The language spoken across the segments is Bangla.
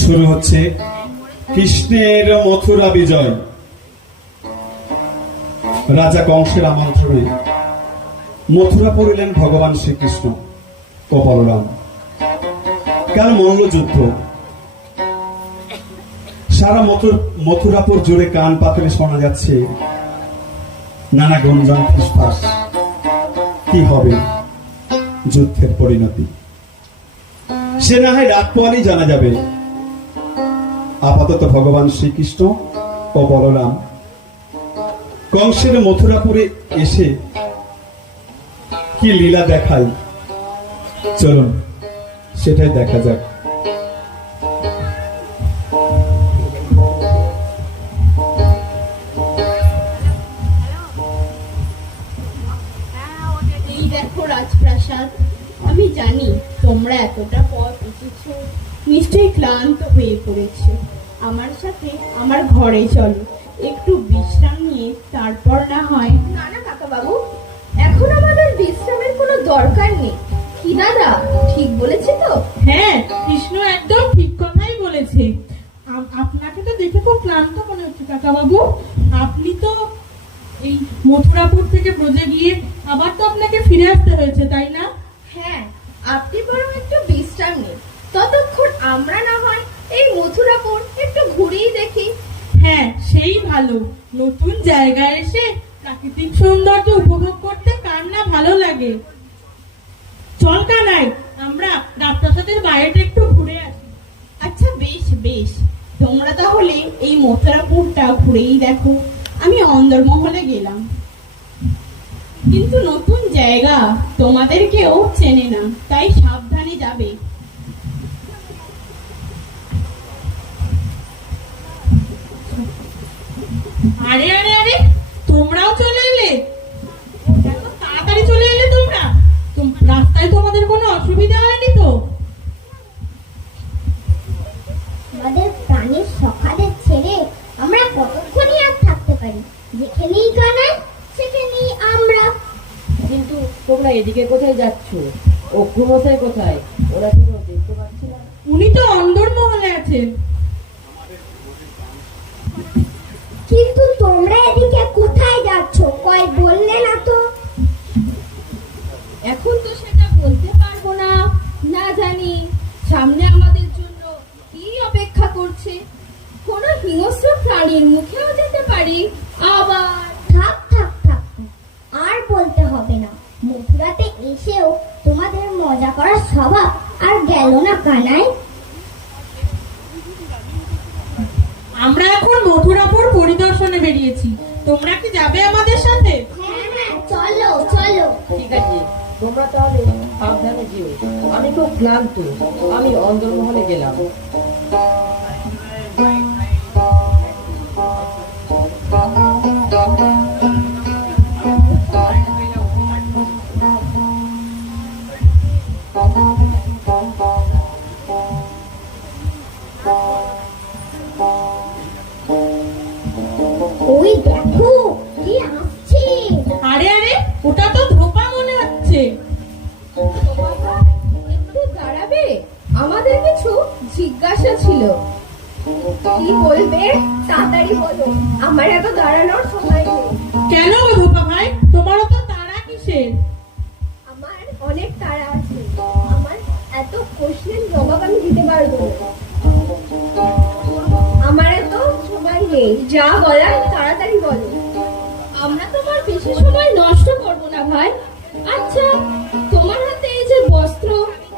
শুরু হচ্ছে কৃষ্ণের মথুরা বিজয়। রাজা কংসের আমন্ত্রণে মথুরা পড়িলেন ভগবান শ্রীকৃষ্ণ ও বলরাম। কাল মল্লযুদ্ধ। সারা মথুরাপুর জুড়ে কান পাতলে শোনা যাচ্ছে নানা গুঞ্জন ফিসফাস। কি হবে যুদ্ধের পরিণতি, সে না হয় রাত পোয়ালেই জানা যাবে। আপাতত ভগবান শ্রীকৃষ্ণ ও বলরাম কংসের মথুরাপুরে এসে কি লীলা দেখায়, চলুন সেটাই দেখা যাক। এই দেখো রাজপ্রাসাদ। আমি জানি তোমরা এতটা পথ এসেছো, নিশ্চয়ই ক্লান্ত হয়ে পড়েছো। আমার সাথে আমার ঘরে চলো, একটু বিশ্রাম নিয়ে তারপর না হয়। না না কাকা বাবু, এখন আমাদের বিশ্রামের কোনো দরকার নেই। কি দাদা ঠিক বলেছে তো? হ্যাঁ, কৃষ্ণ একদম ঠিক কথাই বলেছে। আপনাকে তো দেখে খুব ক্লান্ত মনে হচ্ছে কাকা বাবু। আপনি তো এই মথুরাপুর থেকে ব্রজে গিয়ে আবার তো আপনাকে ফিরে আসতে হয়েছে, তাই না? হ্যাঁ, আপনি বরং একটু বিশ্রাম নিন, ততক্ষণ আমরা না হয় এই মথুরাপুর একটু ঘুরেই দেখি। হ্যাঁ, সেই ভালো। নতুন জায়গায় এসে প্রাকৃতিক সৌন্দর্য উপভোগ করতে কার না ভালো লাগে। চল কানাই, আমরা রাজপ্রাসাদের বাইরেটা একটু ঘুরে আসি। আচ্ছা বেশ বেশ, তোমরা তাহলে এই মথুরাপুরটা ঘুরেই দেখো। আমি অন্দরমহলে গেলাম, কিন্তু নতুন জায়গা, তোমাদের কেউ চেনে না, তাই সাবধানে যাবে। আরে আরে আরে, তোমরাও চলে এলে? এত তাড়াতাড়ি চলে এলে তোমরা? রাস্তায় তোমাদের কোনো অসুবিধা হয়নি তো? আমাদের প্রাণের সখাদের ছেড়ে আমরা কতক্ষণই আর থাকতে পারি? যেখানেই কানাই সেখানেই আমরা। কিন্তু তোমরা এদিকে কোথায় যাচ্ছ? অগ্রমশাই কোথায়? ওরা কি দেখতে পাচ্ছি না। উনি তো অন্দরমহলে আছেন। কিন্তু তোমরা এদিকে কোথায় যাচ্ছ? কই বললে না তো। এখন তো সেটা বলতে পারবো না। না জানি সামনে আমাদের জন্য কি অপেক্ষা করছে। কোনো হিংস্র প্রাণীর মুখেও যেতে পারি। আবার থাক থাক থাক, আর বলতে হবে না। মথুরাতে এসেও তোমাদের মজা করার স্বভাব আর গেল না কানাই। আমরা এখন মথুরাপুর পরিদর্শনে বেরিয়েছি, তোমরা কি যাবে আমাদের সাথে? হ্যাঁ হ্যাঁ, চলো চলো। ঠিক আছে, তোমরা তাহলে সাবধানে যেও। আমি খুব ক্লান্ত, আমি অন্দরমহলে গেলাম। ওই দেখো কি আসছে। আরে আরে, ওটা তো ধোপা মনে হচ্ছে। একটু দাঁড়াবে, আমাদের কিছু জিজ্ঞাসা ছিল। কি বলবে তাড়াতাড়ি বলো, আমার এত দাঁড়ানোর সময় নেই। কেন গো ধোপা ভাই, তোমারও তো তাড়া কিসের? আমার অনেক তাড়া আছে, আমার এত প্রশ্নের জবাব আমি দিতে পারবো না। আমার এত সময় নেই, যা বলার তাড়াতাড়ি বলো। আমরা তোমার বেশি সময় নষ্ট করবো না ভাই। আচ্ছা, তোমার হাতে এই যে বস্ত্র,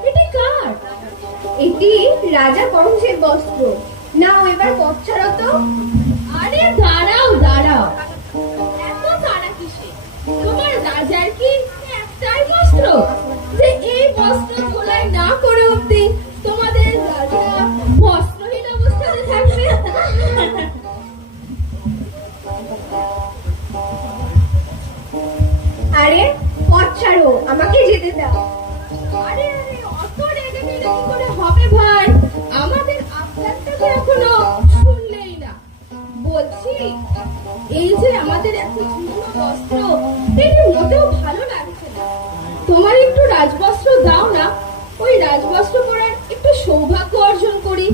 এটি কার? এটি রাজা কংসের বস্ত্র। নাও এবার পথ ছাড়ো তো। আরে দাঁড়াও দাঁড়াও, এত তাড়া কিসে? তোমার রাজার কি একটাই বস্ত্র যে এই বস্ত্র ধোলাই না করে অব্দি তোমাদের রাজা বস্ত্রহীন অবস্থাতে থাকবে? আরে পথ ছাড়ো, আমাকে যেতে দাও। আরে আরে, অত রেগে গেলে কি করে হবে ভাই? আমাদের আপনারটাকে এখনো শুনলেই না। বলছি, এই যে আমাদের এত জীর্ণ বস্ত্র, এটি মোটেও ভালো লাগছে না। তোমার একটু রাজবস্ত্র দাও না, ওই রাজবস্ত্র পরার একটু সৌভাগ্য অর্জন করি।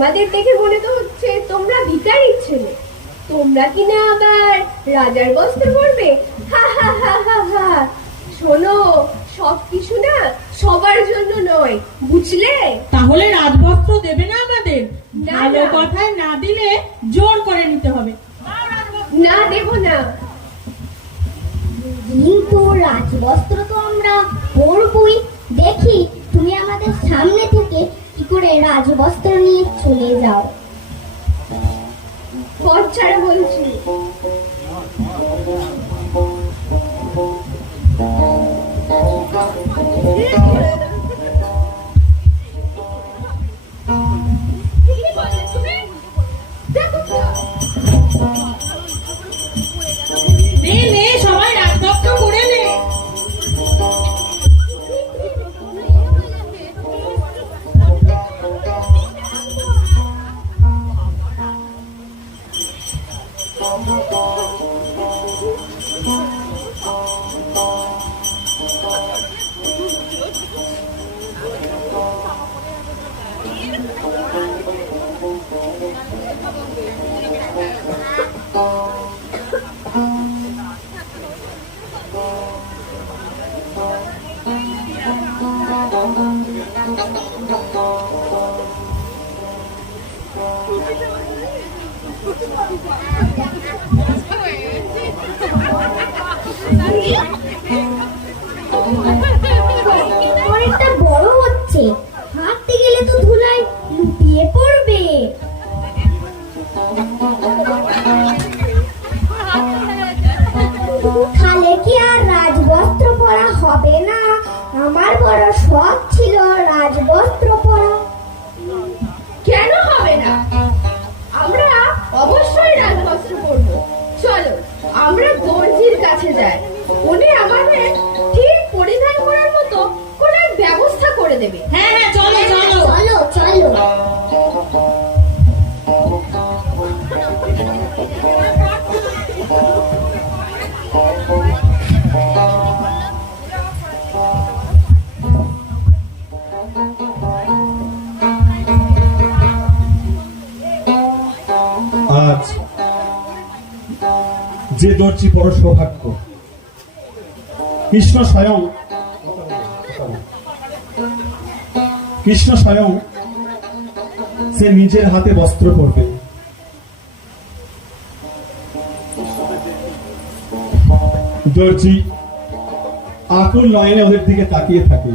তোমাদের দেখে মনে তো হচ্ছে তোমরা ভিখারির ছেলে। তোমরা কিনা আবার রাজার বস্ত্র পরবে? হা হা হা হা হা। শোনো, সব কিছু না সবার জন্য নয়, বুঝলে? তাহলে রাজবস্ত্র দেবে না আমাদের? না, ভালো না। কথায় না দিলে জোর করে নিতে হবে। না, দেব না। কিন্তু রাজবস্ত্র তো আমরা পরবই। দেখি তুমি আমাদের সামনে থেকে কি করে রাজবস্ত্র নিয়ে চলে যাও। পথ ছাড়া বলছি। নে নে, সবাই রাজবস্ত্র পরে নে। অনেকটা বড় হচ্ছে, হাঁটতে গেলে তো ধুলায় লুটিয়ে পড়বে। তাহলে কি আর রাজবস্ত্র পরা হবে না? আমার বড় শখ ছিল রাজবস্ত্র পরা। কেন হবে না? আমরা অবশ্যই রাজবস্ত্র পরবো। চলো আমরা দর্জির কাছে যাই, উনি আমাদের ঠিক পরিধান করার মতো কোন এক ব্যবস্থা করে দেবে। হ্যাঁ হ্যাঁ, চলো চলো। চলো চলো। আজ যে দর্জি বড় সৌভাগ্য, কৃষ্ণ স্বয়ং সে নিজের হাতে বস্ত্র পরবে। দর্জি আকুল নয়নে ওদের দিকে তাকিয়ে থাকে,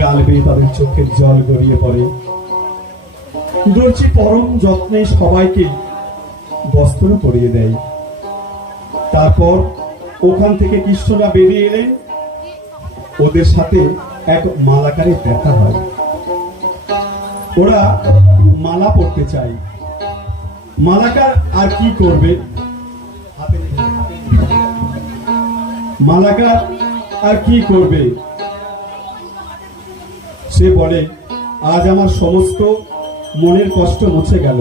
গাল বেয়ে তাদের চোখের জল গড়িয়ে পড়ে। দর্জি পরম যত্নে সবাইকে বস্ত্র পরিয়ে দেয়। তারপর ওখান থেকে কৃষ্ণরা বেরিয়ে এলে ওদের সাথে এক মালাকারের দেখা হয়। ওরা মালা পরতে চায়। মালাকার আর কি করবে? মালাকার আর কি করবে? সে বলে, আজ আমার সমস্ত মনের কষ্ট মুছে গেল।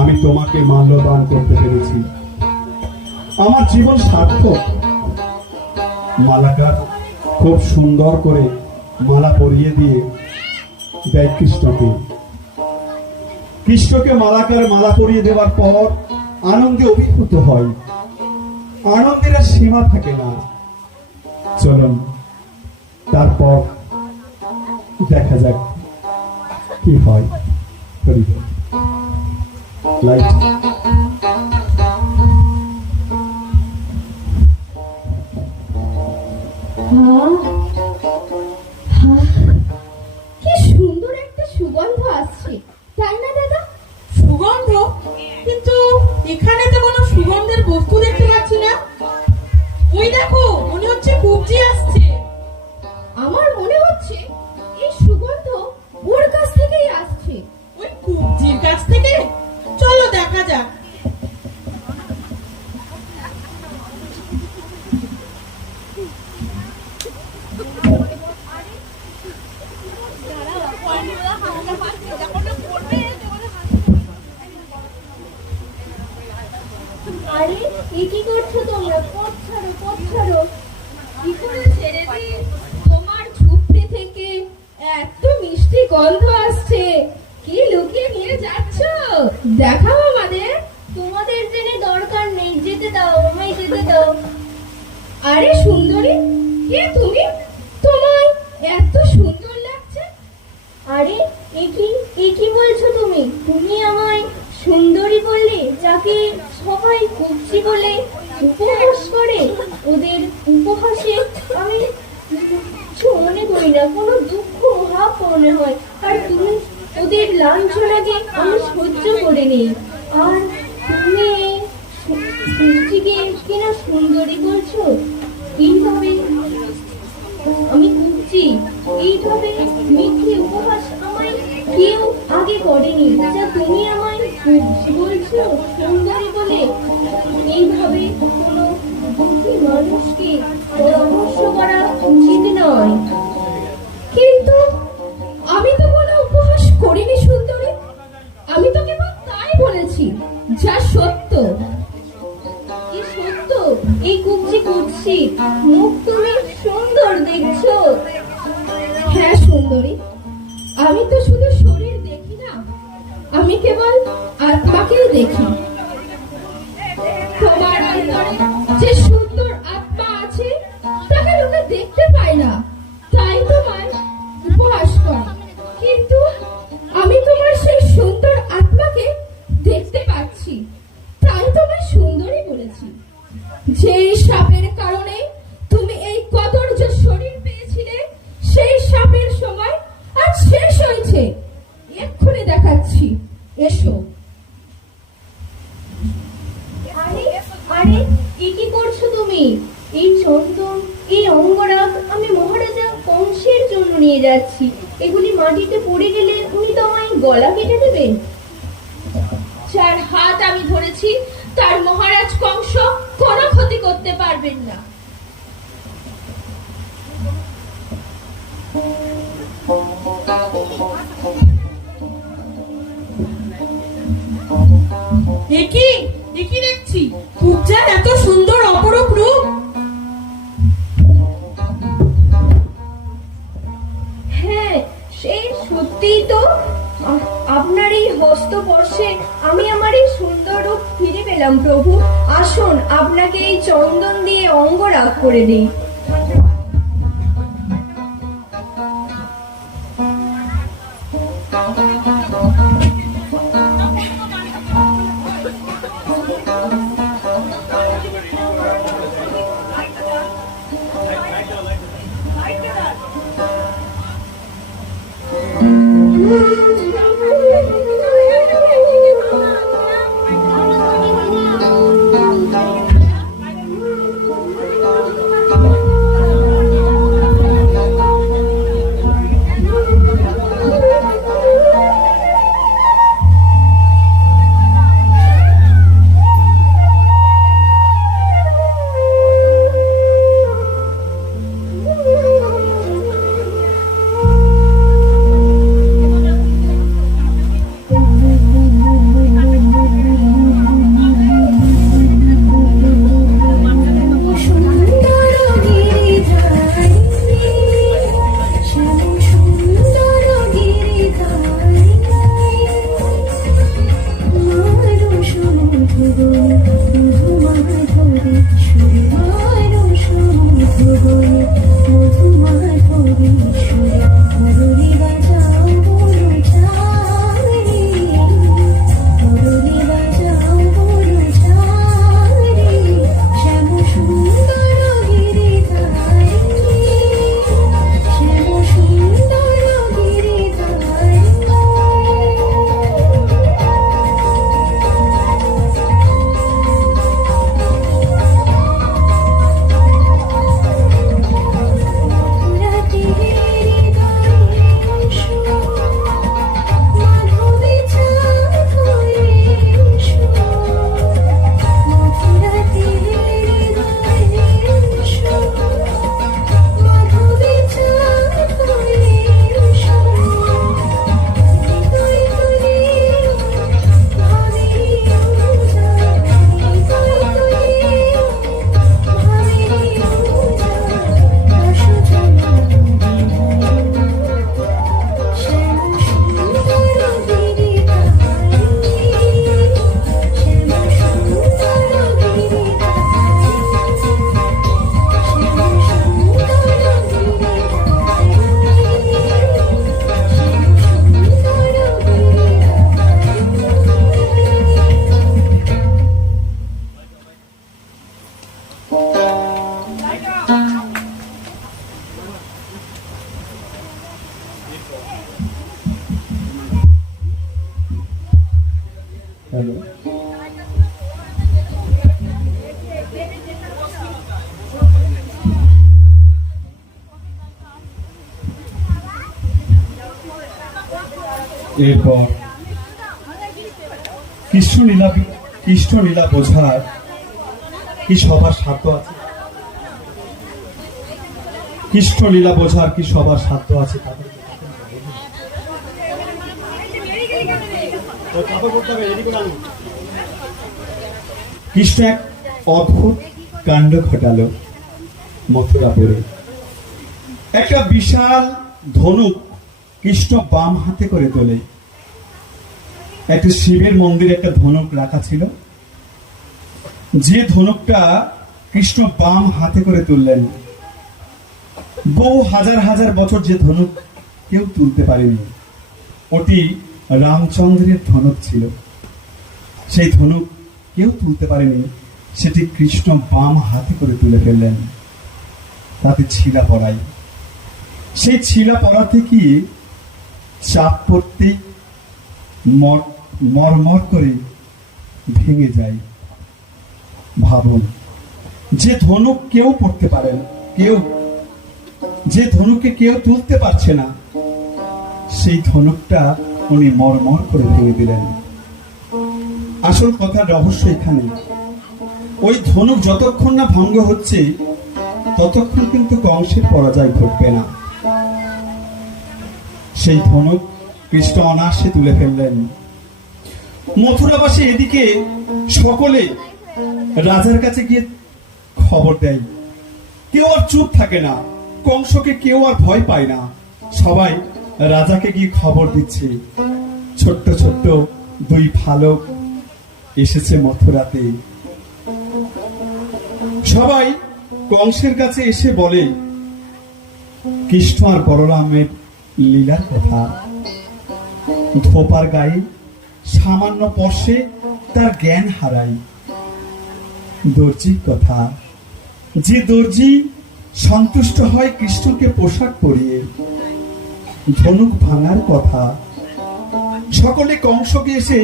আমি তোমাকে মাল্য দান করতে পেরেছি, আমার জীবন সার্থক। মালাকার খুব সুন্দর করে মালা পরিয়ে দিয়ে দেয় কৃষ্ণকে। কৃষ্ণকে মালাকার মালা পরিয়ে দেওয়ার পর আনন্দে অভিভূত হয়। আনন্দের আর সীমা থাকে না। চলুন তারপর দেখা যাক কি হয়। লাইট কি সুন্দর একটা সুগন্ধ আসছে, তাই না দাদা? সুগন্ধ? কিন্তু এখানে তো কোনো সুগন্ধের বস্তু দেখতে পাচ্ছি না। ওই দেখো, মনে হচ্ছে কুবজি আসছে। আমার মনে হচ্ছে এই সুগন্ধ ওর কাছ থেকেই আসছে। ওই কুবজির কাছ থেকে? চলো দেখা যাক। আরে এ কি করছো তোমরা? পথ ছাড়ো, পথ ছাড়ো। কি করে ছেড়ে দিই? তোমার ঝুপড়ি থেকে এত মিষ্টি গন্ধ দেখাও আমাদের। তোমাদের জেনে দরকার নেই, যেতে দাও, আমায় যেতে দাও। আরে সুন্দরী, কে তুমি? তোমায় এত সুন্দর লাগছে। আরে এ কি বলছো তুমি? তুমি আমায় সুন্দরী বললে, যাকে সবাই কুচি বলে উপহাস করে। ওদের উপহাসে আমি কিছু মনে করি না, কোনো দুঃখ ভাব মনে হয়। আর তুমি ওদের লাঞ্ছনাকে আমি সহ্য করে নিই। আর তুমি কুচিকে কিনা সুন্দরী বলছো? এইভাবে আমি কুচি, এইভাবে মিথ্যে উপহাস আমায় কেউ আগে করেনি। যা তুমি আমায় কুচি বলছো সুন্দরী বলে, এইভাবে কোনো দুঃখী মানুষকে পরামর্শ করা উচিত নয়। কিন্তু আমি তো কোনো উপহাস করিনি সুন্দরী, আমি তো কেবল তাই বলেছি যা সত্য। কি সত্য? এই কুচি কুচি মুখ তুমি সুন্দর দেখছো। হ্যাঁ সুন্দরী, আমি তো শুধু শরীর দেখি না, আমি কেবল আত্মাকেই দেখি। তোমার অন্তরে যে সুন্দর আত্মা আছে তাকে লোকে দেখতে পায় না, তাই তোমার উপহাস করে। কিন্তু আমি তোমার সেই সুন্দর আত্মাকে দেখতে পাচ্ছি, তাই তোমায় সুন্দরী বলেছি। যেই সাপের কারণে তুমি এই কদর্য শরীর পেয়েছিলে, সেই সাপের সময় আজ শেষ হয়েছে। এক্ষুনি দেখাচ্ছি, এসো। আরে আরে কি করছো তুমি? এই চন্দন, এই অঙ্গরাগ আমি মহারাজা কংসের জন্য নিয়ে যাচ্ছি। এগুলি মাটিতে পড়ে গেলে উনি তো আমায় গলা কেটে দেবেন। যার হাত আমি ধরেছি তার মহারাজ কংস কোনো ক্ষতি করতে পারবেন না। একই দেখছি, কুবজার এত সুন্দর অপরূপ রূপ। হ্যাঁ, সে সত্যিই তো। আপনার এই হস্তস্পর্শে আমি আমার এই সুন্দর রূপ ফিরে পেলাম প্রভু। আসুন আপনাকে এই চন্দন দিয়ে অঙ্গরাগ করে দিই। হ্যালো, এরপর কৃষ্ণলীলা বোঝার কি সবার সাধ্য আছে? কৃষ্ণলীলা বোঝার কি সবার সাধ্য আছে? কৃষ্ণ এক অদ্ভুত কাণ্ড ঘটালো মথুরাপুরে। একটা বিশাল ধনুক কৃষ্ণ বাম হাতে করে তোলে। একটা শিবের মন্দিরে একটা ধনুক রাখা ছিল, যে ধনুকটা কৃষ্ণ বাম হাতে করে তুললেন। বহু হাজার হাজার বছর যে ধনুক কেউ তুলতে পারেনি, ওটি রামচন্দ্রের ধনুক ছিল। সেই ধনুক কেউ তুলতে পারেনি, সেটি কৃষ্ণ বাম হাতে করে তুলে ফেললেন। তাতে ছিলা পড়াই, সেই ছিলা পড়াতে কি চাপ পড়তে মরমর করে ভেঙে যায়। ভাবুন, যে ধনুক কেউ পড়তে পারেন, যে ধনুকে কেউ তুলতে পারছে না, সেই ধনুকটা উনি মরমর করে ভেঙে দিলেন। আসল কথার রহস্য এখানে, ওই ধনুক যতক্ষণ না ভঙ্গ হচ্ছে ততক্ষণ কিন্তু কংসের পরাজয় ঘটবে না। সেই ধনুক কৃষ্ণ অনায়াসে তুলে ফেললেন। মথুরাবাসী এদিকে সকলে রাজার কাছে গিয়ে খবর দেয়। কেউ আর চুপ থাকে না, কংসকে কেউ আর ভয় পায় না, সবাই রাজাকে গিয়ে খবর দিচ্ছে ছোট্ট ছোট্ট দুই ভালক এসেছে মথুরাতে। সবাই কংসের কাছে এসে বলে কৃষ্ণ আর বলরামের লীলার কথা। ধোপার গায়ে সামান্য স্পর্শে তার জ্ঞান হারায়। দর্জির কথা, যে দর্জি সন্তুষ্ট হয় কৃষ্ণকে পোশাক পরিয়ে। ধনুক ভাঙার কথা সকলে কংসকে এসে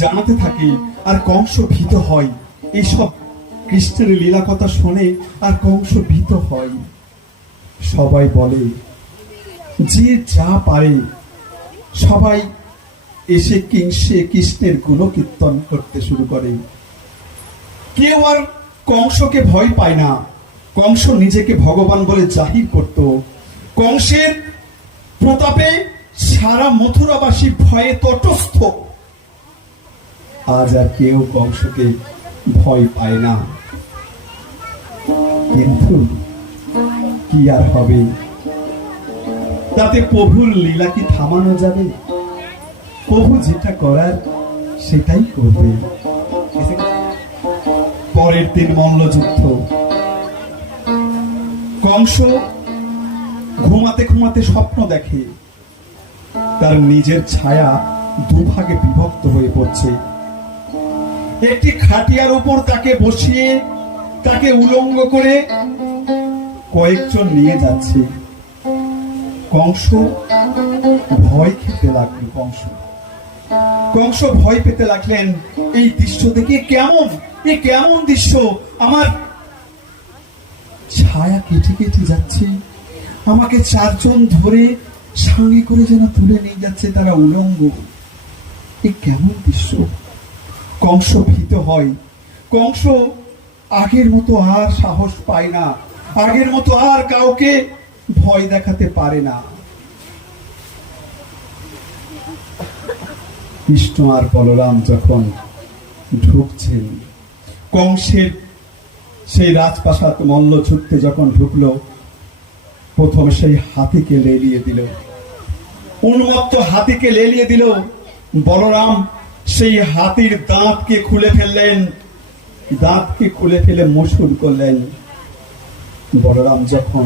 জানাতে থাকে, আর কংস ভীত হয়। এইসব কৃষ্ণের লীলা কথা শুনে আর কংস ভীত হয়। সবাই বলে, যে যা পারে সবাই এসে কৃষ্ণের গুণকীর্তন করতে শুরু করে। কেউ আর কংসকে ভয় পায় না। কংস নিজেকে ভগবান বলে জাহির করত। কংসের প্রতাপে সারা মথুরাবাসী ভয়ে তটস্থ। আজ আর কেউ কংসকে ভয় পায় না। কিন্তু কি আর হবে, তাতে প্রভুর লীলা কি থামানো যাবে? প্রভু যেটা করার সেটাই করবে। পরের দিন মল্লযুদ্ধ। কংস ঘুমাতে ঘুমাতে স্বপ্ন দেখে তার নিজের ছায়া দুভাগে বিভক্ত হয়ে পড়ছে। একটি খাটিয়ার উপর তাকে বসিয়ে তাকে উলঙ্গ করে কয়েকজন নিয়ে যাচ্ছে। কংস ভয় খেতে লাগলেন। কংস ভয় পেতে লাগলেন। এই দৃশ্য দেখে কেমন দৃশ্য, আমার ছায়া কেটে কেটে যাচ্ছে, আমাকে চারজন ধরে সঙ্গে করে যেন তুলে নিয়ে যাচ্ছে, তারা উলঙ্গ। এ কেমন দৃশ্য? কংস ভীত হয়। কংস আগের মতো আর সাহস পায় না, আগের মতো আর কাউকে ভয় দেখাতে পারে না। কৃষ্ণ আর বলরাম যখন ঢুকছেন কংসের সেই রাজপ্রাসাদ মল্লযুদ্ধে, যখন ঢুকলো প্রথমে সেই হাতিকে লেলিয়ে দিল, উন্মত্ত হাতিকে লেলিয়ে দিল। বলরাম সেই হাতির দাঁতকে খুলে ফেললেন, দাঁতকে খুলে ফেলে মসুর করলেন। বলরাম যখন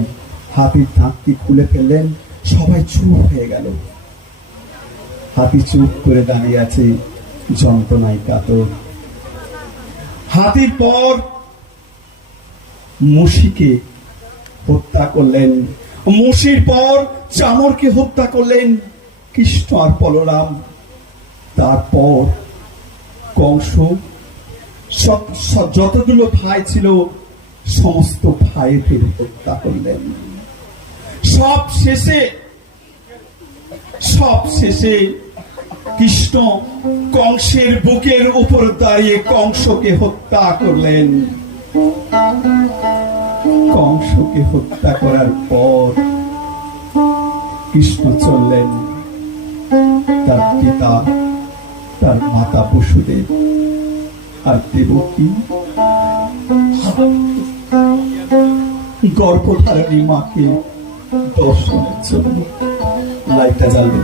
হাতির দাঁতকে খুলে ফেললেন, সবাই চুপ হয়ে গেল। হাতি চুপ করে দাঁড়িয়ে আছে, যন্ত্রণায় কাতর। হাতির পর মুশিকে হত্যা করলেন, মুশির পর চামরকে হত্যা করলেন কৃষ্ণ আর বলরাম। তারপর কংস যতগুলো ভাই ছিল সমস্ত ভাইদের হত্যা করলেন। সব শেষে কৃষ্ণ কংসের বুকের উপর দাঁড়িয়ে কংসকে হত্যা করলেন। কংসকে হত্যা করার পর কৃষ্ণ চললেন তার পিতা, তার মাতা বসুদেব আর দেবকী গর্ভধারণী মাকে দর্শনের জন্য। লাইটটা জ্বালবে।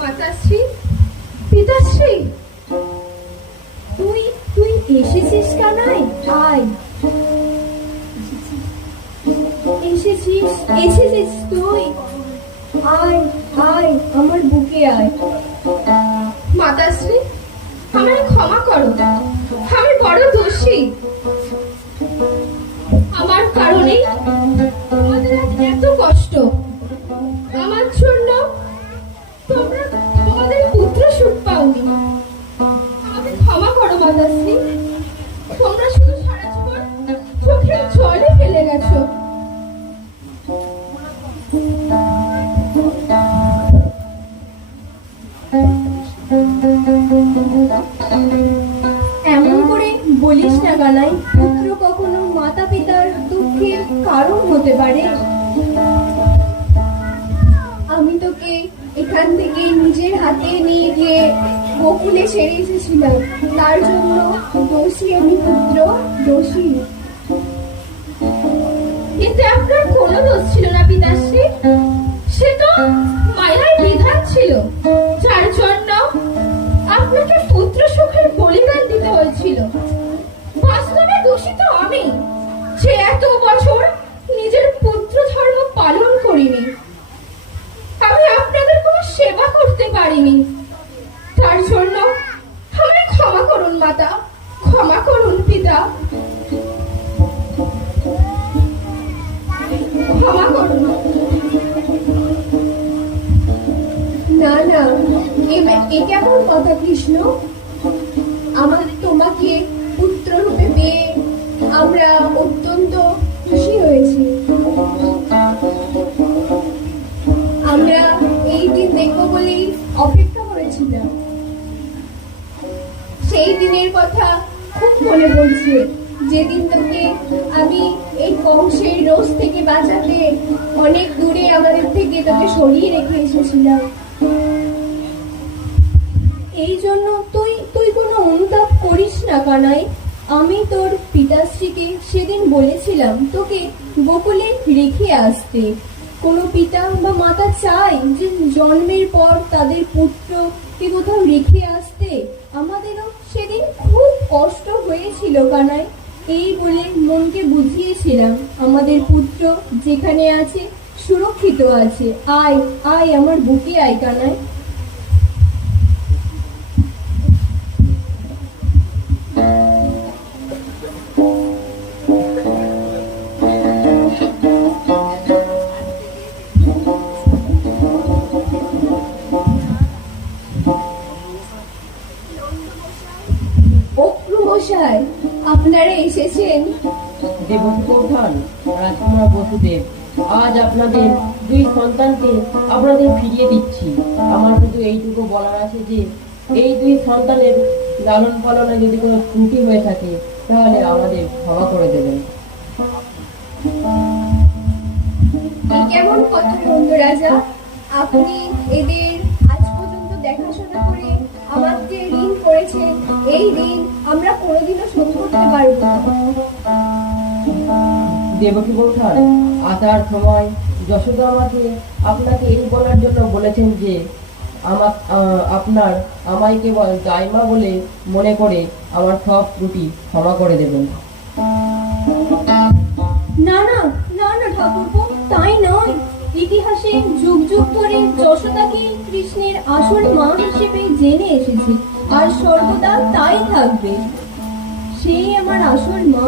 মাতাশ্রী, পিতাশ্রী, তুই এসেছিস কানাই? আয়, এসেছিস তুই। আয় আয়, আমার বুকে আয়। মাতাশ্রী, আমায় ক্ষমা করো, আমি বড় দোষী। আমার কারণে তোমাদের আজ এত কষ্ট। আমার জন্য তোমরা তোমাদের পুত্র সুখ পাওনি। আমাকে ক্ষমা করো মাতাশ্রী, তোমরা শুধু সারা জীবন চোখের জলে ফেলে গেছো। এমন করে বলিস না কানাই, পুত্র কখনো মাতা পিতার দুঃখের কারণ হতে পারে। আমি তোকে এখান থেকে নিজের হাতে নিয়ে গিয়ে গোকুলে ছেড়ে এসেছিলাম, তার জন্য দোষী আমি পুত্র, দোষী। এতে আপনার কোনো দোষ ছিল না পিতাশ্রী, সে তো মায়ের বিধান ছিল, যার জন্য আপনাকে পুত্র সুখের বলিদান দিতে হয়েছিল। বাস্তবে দোষী তো আমি, যে এত বছর নিজের পুত্র ধর্ম পালন করিনি। আমি আপনাদের কোনো সেবা করতে পারিনি, তার জন্য আমায় ক্ষমা করুন মাতা, ক্ষমা করুন পিতা, ক্ষমা করুন। না না, এ কেমন কথা কৃষ্ণ? তোমাকে পুত্র রূপে পেয়ে আমরা অত্যন্ত খুশি হয়েছি। আমরা এই দিন দেখবো বলেই অপেক্ষা করেছিলাম। সেই দিনের কথা খুব মনে পড়ছে, যেদিন তোকে আমি এই কংসের রোষ থেকে বাঁচাতে অনেক দূরে আমাদের থেকে তোকে সরিয়ে রেখে এসেছিলাম। এই জন্য তুই কোনো অনুতাপ করিস না কানাই। আমি তোর পিতাশ্রীকে সেদিন বলেছিলাম তোকে গোকুলে রেখে আসতে। কোনো পিতা বা মাতা চায় যে জন্মের পর তাদের পুত্রকে কোথাও রেখে আসতে? আমাদেরও সেদিন খুব কষ্ট হয়েছিল কানাই। এই বলে মনকে বুঝিয়েছিলাম আমাদের পুত্র যেখানে আছে সুরক্ষিত আছে। আয় আয়, আমার বুকে আয় কানাই। আপনারা এসেছেন। দেবকী প্রধান, রাজকুমার বসুদেব, আজ আপনাদের দুই সন্তানকে আপনাদের ফিরিয়ে দিচ্ছি। আমার শুধু এইটুকু বলার আছে যে এই দুই সন্তানের লালন পালনে যদি কোনো ত্রুটি হয়ে থাকে তাহলে আমাদের ক্ষমা করে দেবেন। কেমন কথা নন্দ রাজা, আপনি এদের আজ পর্যন্ত দেখাশোনা এই ঋণ আমরা কোনোদিনও শোধ করতে পারবো না। দেবকী বৌঠান, আসার সময় যশোদা আমাকে আপনাকে এই বলার জন্য বলেছেন যে আমায় কেবল দাইমা বলে মনে করে আমার সব ত্রুটি ক্ষমা করে দেবেন। না না না না ঠাকুরপো, তাই নয়। ইতিহাসে যুগ যুগ ধরে যশোদাকে কৃষ্ণের আসল মা হিসেবে জেনে এসেছে, আর সর্বদা তাই থাকবে। সেই আমার আসল মা,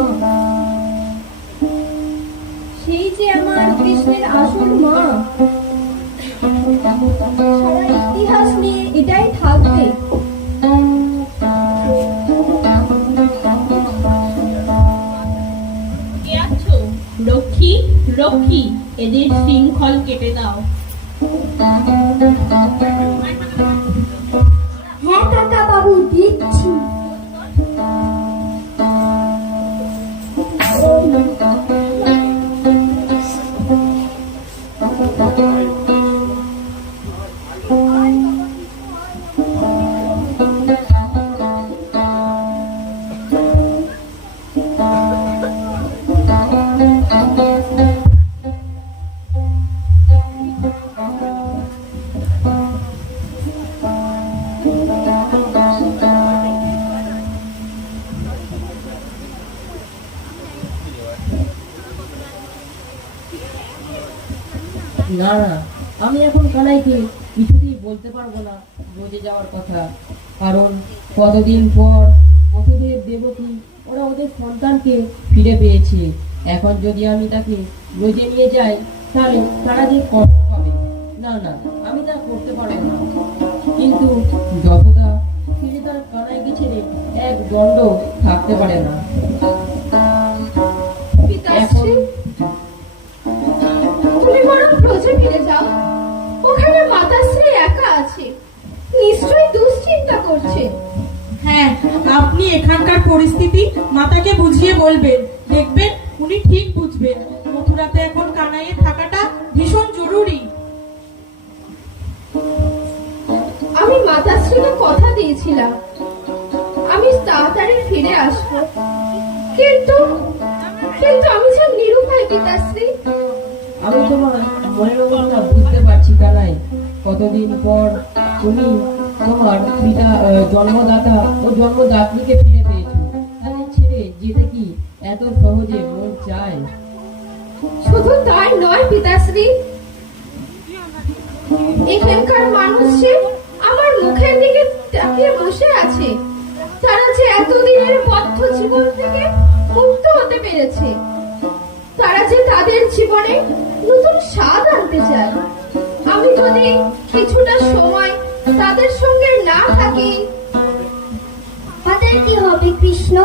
সেই যে আমার কৃষ্ণের আসল মা। সারা ইতিহাস নিয়ে এটাই থাকবে। কে আছো? রক্ষী, রক্ষী, এদের শৃঙ্খল কেটে দাও। হ্যাঁ কাকা বাবু, দিচ্ছি। না না, আমি এখন কানাইকে কিছুতেই বলতে পারবো না ব্রজে যাওয়ার কথা। কারণ কতদিন পর বসুদেব দেবকী ওরা ওদের সন্তানকে ফিরে পেয়েছে। এখন যদি আমি তাকে ব্রজে নিয়ে যাই তাহলে তারা যে কষ্ট পাবে। না না, আমি তা করতে পারবো না। কিন্তু যশোদা ফিরে তার কানাইকে ছেড়ে এক দণ্ড থাকতে পারে না। পিতাশ্রী, তুমি বরং ব্রজে ফিরে যাও। ওখানে মাতাশ্রী একা আছে, নিশ্চয়ই দুশ্চিন্তা করছে। হ্যাঁ, আপনি এখানকার পরিস্থিতি মাতাকে বুঝিয়ে বলবেন, দেখবেন উনি ঠিক বুঝবেন। মথুরাতে এখন কানাইয়ে থাকাটা ভীষণ জরুরি। আমি মাতাশ্রীকে কথা দিয়েছিলাম আমি তাড়াতাড়ি ফিরে আসবো, কিন্তু কিন্তু আমি যে নিরুপায় পিতাশ্রী। আমি তোমার মনের অবস্থা বুঝতে পারছি কানাই। কতদিন পর তুমি তোমার পিতা জন্মদাতা ও জন্মদাত্রীকে ফিরে পেয়েছো, তাদের ছেড়ে যেতে কি এত সহজে মন চায়? শুধু তাই নয় পিতাশ্রী, এখানকার মানুষ যে আমার মুখের দিকে তাকিয়ে বসে আছে। তারা যে এতদিনের বদ্ধ জীবন থেকে মুক্ত হতে পেরেছে, তারা যে তাদের জীবনে নতুন স্বাদ আনতে চায়। আমি যদি কিছুটা সময় তাদের সঙ্গে না থাকি, আমাদের কি হবে কৃষ্ণ?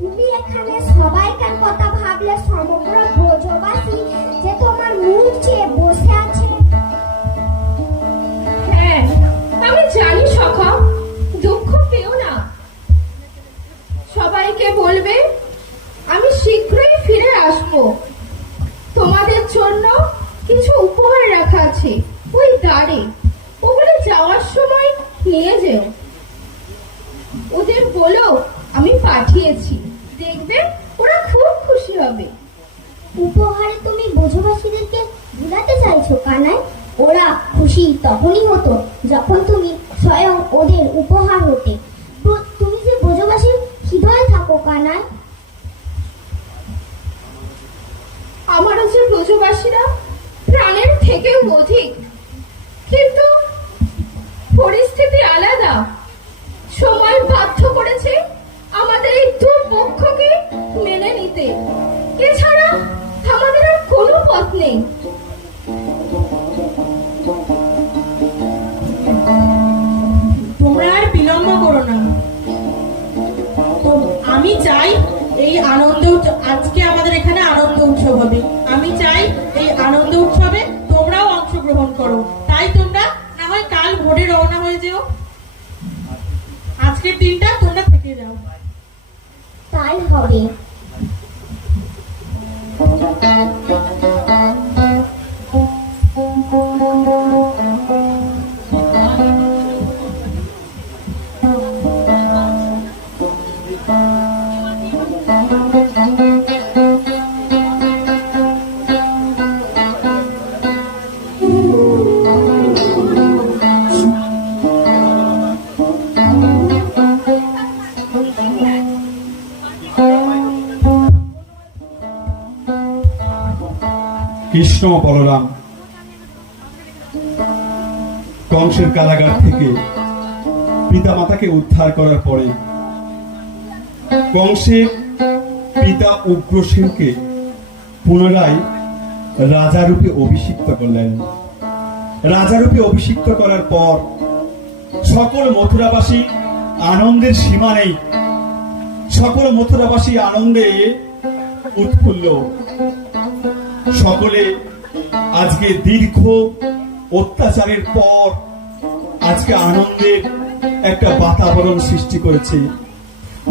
তুমি এখানে সবাইকার কথা ভাবলে সমগ্র ব্রজবাসী যে তোমার মুখ চেয়ে বসে আছে। হ্যাঁ আমি জানি সখা, দুঃখ পেও না। সবাইকে বলবে আমি শীঘ্রই ফিরে আসব। তোমাদের জন্য কিছু উপহার রাখা আছে ওই দ্বারে, ওগুলো যাওয়ার সময় নিয়ে যেও। ওদের বলো আমি পাঠিয়েছি, দেখবে ওরা খুব খুশি হবে। উপহারে তুমি ব্রজবাসীদেরকে ভুলাতে চাইছো কানাই? ওরা খুশি তখনই হতো যখন তুমি স্বয়ং ওদের উপহার হতে। তুমি যে ব্রজবাসীর হৃদয়ে থাকো কানাই। আমারও যে ব্রজবাসীরা প্রাণের থেকেও অধিক, কিন্তু পরিস্থিতি আলাদা। সময় বাধ্য করেছে আমাদের এই দুর্ভোগকে মেনে নিতে। এছাড়া আমাদের আর কোনো পথ নেই। তোমরা আর বিলম্ব করো না। তো আমি চাই এই আনন্দ আজকে আমাদের এখানে আনন্দ উৎসব হবে। আমি চাই এই আনন্দ উৎসবে তোমরাও অংশগ্রহণ করো। তাই তোমরা না হয় কাল ভোরে রওনা হয়ে যেও। আজকের দিনটা তোমরা থেকে যাও। তাই হবে। কৃষ্ণ ও বলরাম কংসের কারাগার থেকে পিতা মাতাকে উদ্ধার করার পরে কংসের পিতা উগ্রসেনকে পুনরায় রাজারূপে অভিষিক্ত করলেন। রাজারূপে অভিষিক্ত করার পর সকল মথুরাবাসী আনন্দের সীমা নেই, সকল মথুরাবাসী আনন্দে উৎফুল্ল। সকলে আজকে দীর্ঘ অত্যাচারের পর আজকে আনন্দের একটা বাতাবরণ সৃষ্টি করেছে।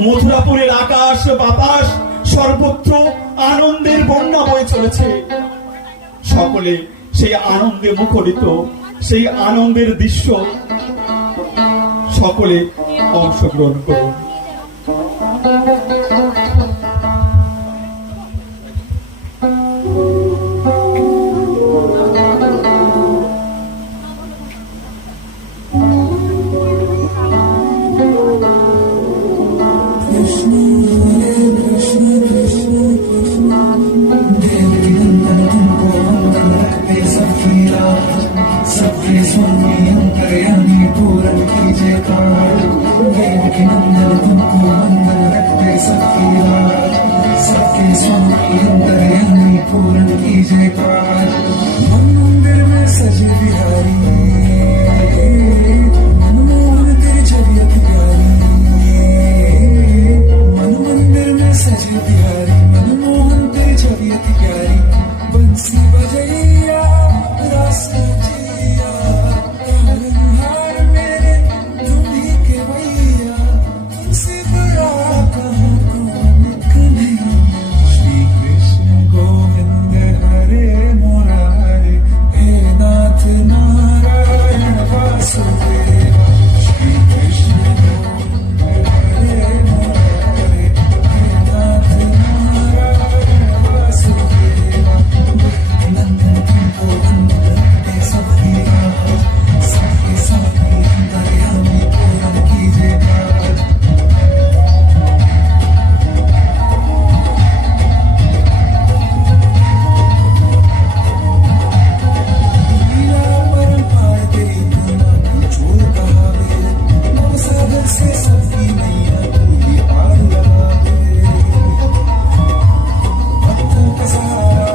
মথুরাপুরের আকাশ বাতাস সর্বত্র আনন্দের বন্যা বয়ে চলেছে। সকলে সেই আনন্দে মুখরিত, সেই আনন্দের দৃশ্য সকলে অংশগ্রহণ করুন। मंदिर में सजे बिहारी मनमोहन तेरी छवियत प्यारी मन मंदिर में सजे बिहारी मनमोहन तेरी छवियत प्यारी बंसी बजैया रास रचैया तारनहार मेरे तुम ही के भैया तुमसे बड़ा कहाँ कौन कन्हैया श्री कृष्ण गोविंद हरे मुरारे हे नाथ नारायण वासुदेवा श्री कृष्ण गोविंद हरे मुरारे हे नाथ नारायण वासुदेवा नंदन तुमको वंदन करते सबकी राज सबके साथी अंतर्यामी पूरन कीजिए काज लीला परंपार तेरी गुना कुछोर कहावे नव सागर से सबकी नैया तू ही पार लगावे भक्तों का सहारा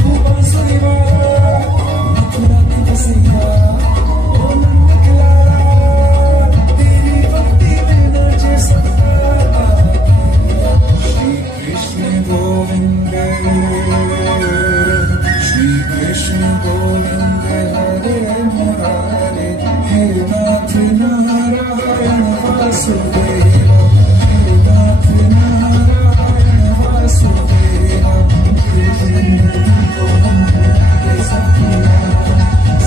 तू बांसुरी वाला मथुरा की बसैया ओ नंद के लाला तेरी भक्ति में नाचे सबका श्री कृष्ण गोविंद श्री कृष्ण गोविंद हरे मुरारे हे नाथ नारायण वासुदेवा हे नाथ नारायण वासुदेवा तुमको वंदे सबकी राज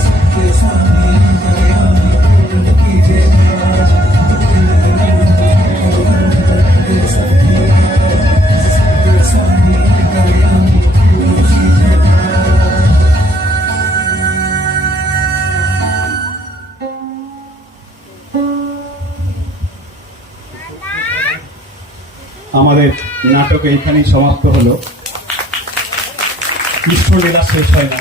सबके स्वामी दयामी पूर्ण कीजिए काज तुमको वंदे सबकी राज सबके स्वामी दयामी पूर्ण कीजिए काज আমাদের নাটক এইখানেই সমাপ্ত হলো। কৃষ্ণ লীলা শেষ হয় না।